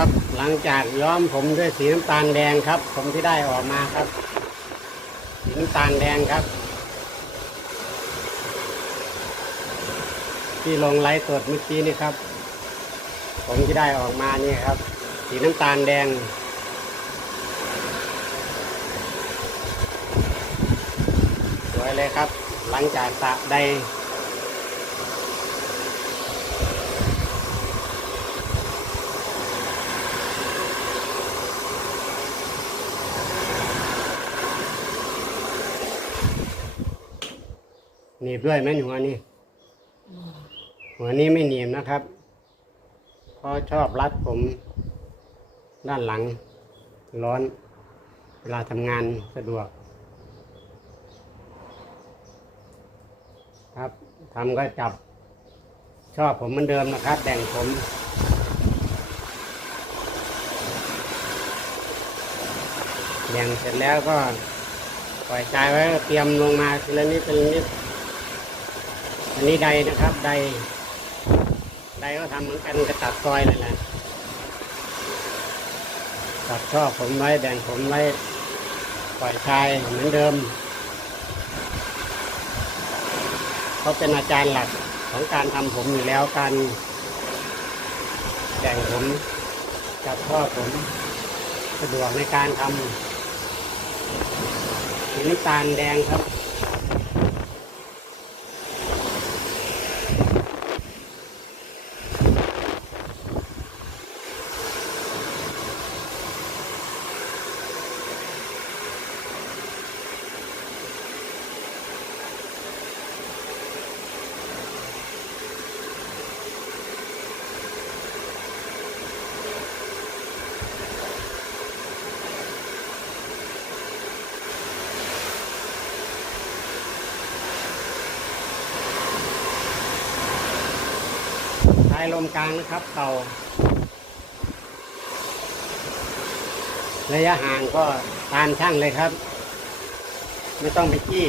ครับ หลังจากย้อมผมด้วยสีน้ำตาลแดงครับ ผมที่ได้ออกมาครับ สีน้ำตาลแดงครับ ที่ลงไลฟ์สดเมื่อกี้นี่ครับ ผมที่ได้ออกมานี่ครับ สีน้ำตาลแดงสวยเลยครับ หลังจากสระใด หนีบด้วยไหมหัวนี่หัวนี้ไม่หนีบนะครับเพราะชอบรัดผม ด้านหลัง ร้อน เวลาทำงานสะดวก ครับทำก็จับ ชอบผมเหมือนเดิมนะครับแต่งผมแบ่งเสร็จแล้วก็ปล่อยใจไว้เตรียมลงมาทีละนิดทีละนิด อันนี้ใดนะครับใดใดก็ทำเหมือนกันกระตัดซอยเลยแหละตัดช่อผมไว้แบ่งผมไว้ปล่อยชายเหมือนเดิมเขาเป็นอาจารย์หลักของการทำผมอยู่แล้วการแต่งผมจับช่อผมสะดวกในการทำสีน้ำตาลแดงครับ ช้ลมกลางนะครับเต่าระยะห่างก็ตามช่างเลยครับ ไม่ต้องไปจี้